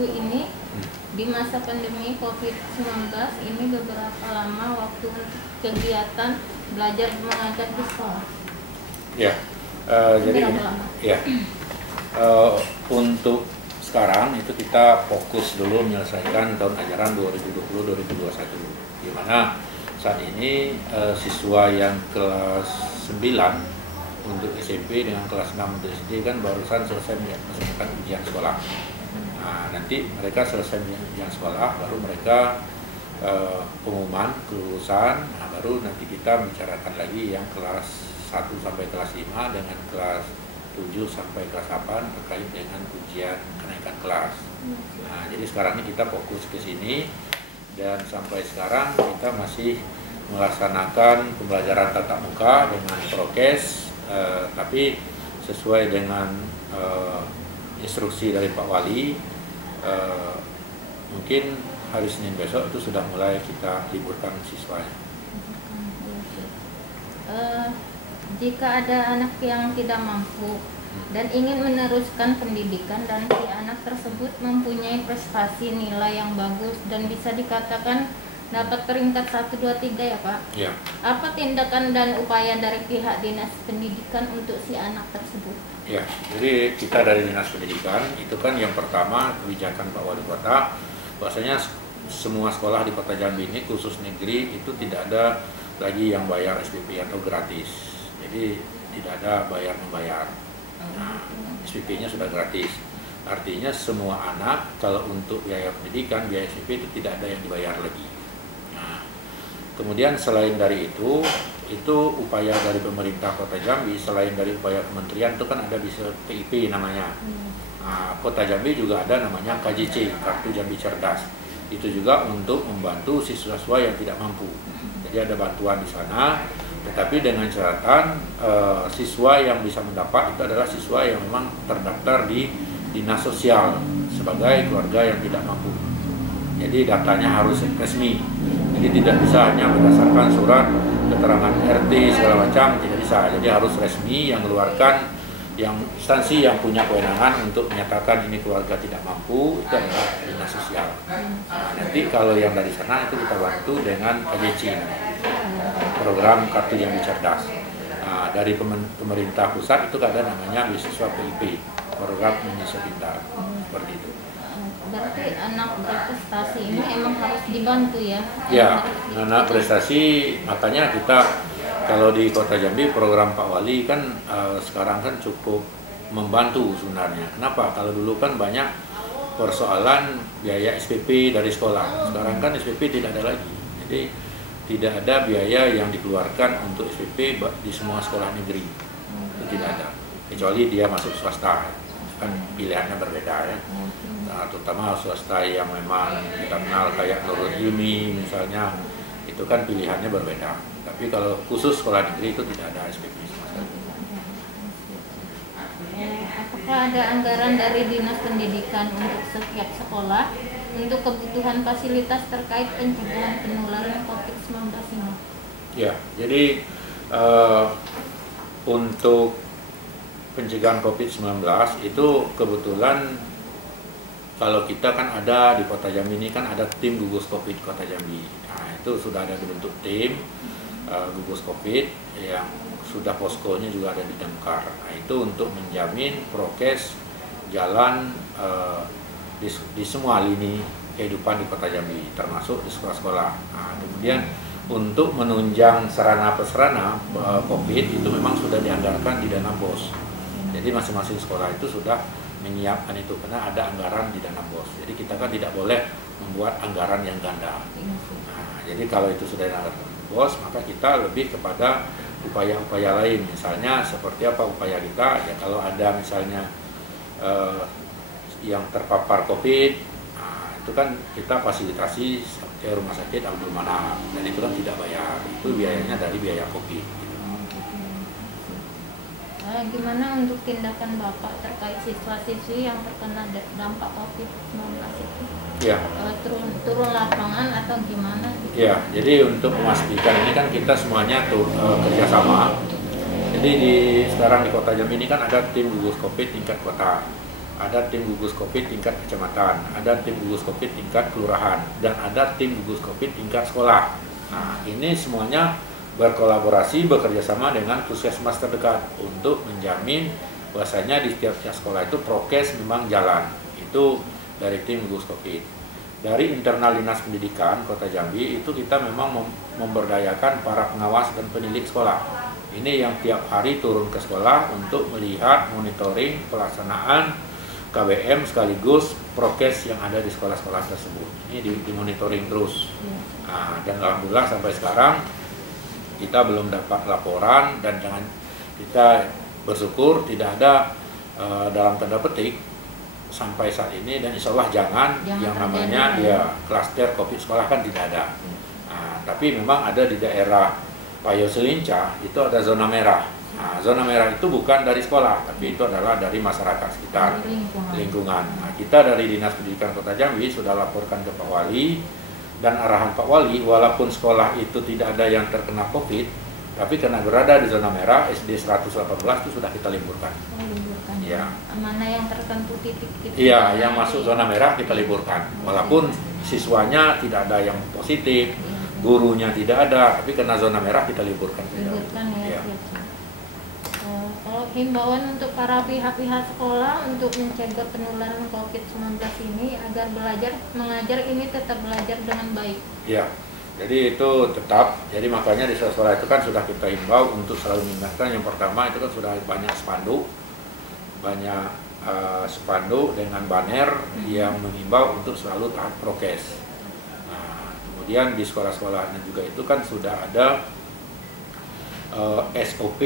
ini di masa pandemi COVID-19 ini beberapa lama waktu kegiatan belajar mengajar di sekolah. Ya, jadi ya untuk sekarang itu kita fokus dulu menyelesaikan tahun ajaran 2020-2021, di mana saat ini siswa yang kelas 9 untuk SMP dengan kelas 6 untuk SD kan barusan selesai melaksanakan ujian sekolah. Nah, nanti mereka selesai ujian sekolah, baru mereka pengumuman kelulusan, nah, baru nanti kita bicarakan lagi yang kelas 1 sampai kelas 5 dengan kelas 7 sampai kelas 8 terkait dengan ujian kenaikan kelas. Nah, jadi sekarang ini kita fokus ke sini dan sampai sekarang kita masih melaksanakan pembelajaran tatap muka dengan prokes, tapi sesuai dengan instruksi dari Pak Wali, mungkin hari Senin besok itu sudah mulai kita liburkan siswanya. Jika ada anak yang tidak mampu dan ingin meneruskan pendidikan dan si anak tersebut mempunyai prestasi nilai yang bagus dan bisa dikatakan dapat peringkat 1, 2, 3 ya Pak? Ya. Apa tindakan dan upaya dari pihak Dinas Pendidikan untuk si anak tersebut? Ya, jadi kita dari Dinas Pendidikan itu kan yang pertama kebijakan Pak Wali Kota, bahwasanya semua sekolah di Kota Jambi ini khusus negeri itu tidak ada lagi yang bayar SPP atau gratis. Jadi tidak ada bayar-membayar. Nah, SPP-nya sudah gratis. Artinya semua anak kalau untuk biaya pendidikan, biaya SPP itu tidak ada yang dibayar lagi. Kemudian selain dari itu upaya dari pemerintah Kota Jambi, selain dari upaya kementerian itu kan ada bisa PIP namanya. Nah, Kota Jambi juga ada namanya KJC, Kartu Jambi Cerdas. Itu juga untuk membantu siswa-siswa yang tidak mampu. Jadi ada bantuan di sana, tetapi dengan catatan siswa yang bisa mendapat itu adalah siswa yang memang terdaftar di Dinas Sosial sebagai keluarga yang tidak mampu. Jadi datanya harus resmi. Jadi tidak bisa hanya berdasarkan surat keterangan RT segala macam, tidak bisa. Jadi harus resmi yang mengeluarkan, yang instansi yang punya kewenangan untuk menyatakan ini keluarga tidak mampu itu adalah Dinas Sosial. Nah, nanti kalau yang dari sana itu kita bantu dengan KJC, program Kartu Jambi Cerdas. Nah, dari pemerintah pusat itu ada namanya beasiswa PIP, program Indonesia Pintar, seperti itu. Berarti anak berprestasi ini emang harus dibantu ya? Ya, anak prestasi, makanya kita kalau di Kota Jambi program Pak Wali kan sekarang kan cukup membantu sebenarnya. Kenapa? Kalau dulu kan banyak persoalan biaya SPP dari sekolah. Sekarang kan SPP tidak ada lagi. Jadi tidak ada biaya yang dikeluarkan untuk SPP di semua sekolah negeri. Itu tidak ada. Kecuali dia masuk swasta. Kan pilihannya berbeda ya. Nah, terutama swasta yang memang kita kenal kayak Nurul Ilmi misalnya, itu kan pilihannya berbeda. Tapi kalau khusus sekolah negeri itu tidak ada SPP sama sekali. Apakah ada anggaran dari Dinas Pendidikan untuk setiap sekolah untuk kebutuhan fasilitas terkait pencegahan penularan COVID-19 ini? Ya, jadi untuk pencegahan COVID-19 itu kebetulan kalau kita kan ada di Kota Jambi ini kan ada tim gugus COVID Kota Jambi. Nah, itu sudah ada dibentuk tim gugus COVID yang sudah poskonya juga ada di Damkar. Nah, itu untuk menjamin prokes jalan di semua lini kehidupan di Kota Jambi, termasuk di sekolah-sekolah. Nah, kemudian untuk menunjang sarana-prasarana COVID itu memang sudah dianggarkan di dana BOS. Jadi masing-masing sekolah itu sudah menyiapkan itu karena ada anggaran di dana BOS. Jadi kita kan tidak boleh membuat anggaran yang ganda. Nah, jadi kalau itu sudah dianggarkan BOS, maka kita lebih kepada upaya-upaya lain. Misalnya seperti apa upaya kita? Ya kalau ada misalnya yang terpapar COVID, nah, itu kan kita fasilitasi ke rumah sakit Abdul Manap, dan itu kan tidak bayar. Itu biayanya dari biaya COVID. Gimana untuk tindakan Bapak terkait siswa-siswi yang terkena dampak COVID-19 itu? Ya. Turun lapangan atau gimana? Gitu? Ya, jadi untuk memastikan ini kan kita semuanya kerjasama. Jadi sekarang di Kota Jambi ini kan ada tim gugus COVID tingkat kota. ada tim gugus COVID tingkat kecamatan, ada tim gugus COVID tingkat kelurahan, dan ada tim gugus COVID tingkat sekolah. Nah, ini semuanya berkolaborasi, bekerjasama dengan puskesmas terdekat untuk menjamin bahwasanya di setiap sekolah itu prokes memang jalan. Itu dari tim gugus COVID. Dari internal Dinas Pendidikan Kota Jambi itu kita memang memberdayakan para pengawas dan pendidik sekolah. Ini yang tiap hari turun ke sekolah untuk melihat monitoring pelaksanaan KBM sekaligus prokes yang ada di sekolah-sekolah tersebut. Ini dimonitoring terus. Nah, dan alhamdulillah sampai sekarang kita belum dapat laporan, dan jangan kita bersyukur tidak ada dalam tanda petik sampai saat ini, dan insya Allah jangan yang namanya klaster COVID sekolah kan tidak ada. Nah, tapi memang ada di daerah Payo Selinca itu ada zona merah. Nah, zona merah itu bukan dari sekolah, tapi itu adalah dari masyarakat sekitar, lingkungan. Nah, kita dari Dinas Pendidikan Kota Jambi sudah laporkan ke Pak Wali, dan arahan Pak Wali, walaupun sekolah itu tidak ada yang terkena COVID, tapi karena berada di zona merah, SD 118 itu sudah kita liburkan. Ya. Mana yang tertentu titik Iya, yang masuk zona merah kita liburkan. Walaupun siswanya tidak ada yang positif, gurunya tidak ada, tapi karena zona merah kita liburkan. Liburkan ya. Kalau himbauan untuk para pihak-pihak sekolah untuk mencegah penularan COVID-19 ini agar belajar mengajar ini tetap belajar dengan baik. Iya. Jadi itu tetap, jadi makanya di sekolah itu kan sudah kita himbau untuk selalu mengingatkan. Yang pertama itu kan sudah banyak spanduk dengan banner yang mengimbau untuk selalu taat prokes. Nah, kemudian di sekolah-sekolah juga itu kan sudah ada SOP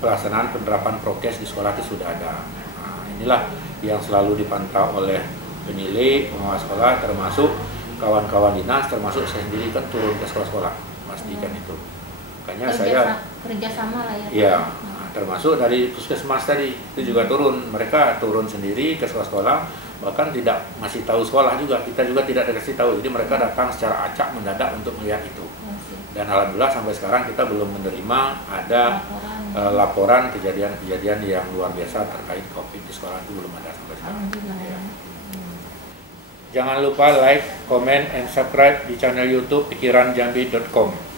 pelaksanaan penerapan prokes di sekolah itu sudah ada. Nah, inilah yang selalu dipantau oleh penilai, pengawas sekolah, termasuk kawan-kawan dinas, termasuk saya sendiri kan turun ke sekolah-sekolah, pastikan itu. Makanya saya kerjasama lah ya. Iya. Termasuk dari puskesmas tadi itu juga turun, mereka turun sendiri ke sekolah-sekolah, bahkan tidak masih tahu sekolah juga, kita juga tidak dikasih tahu, jadi mereka datang secara acak mendadak untuk melihat itu. Dan alhamdulillah sampai sekarang kita belum menerima ada laporan kejadian-kejadian yang luar biasa terkait COVID di sekolah, itu belum ada sampai sekarang. Ya. Jangan lupa like, comment, and subscribe di channel YouTube pikiranjambi.com.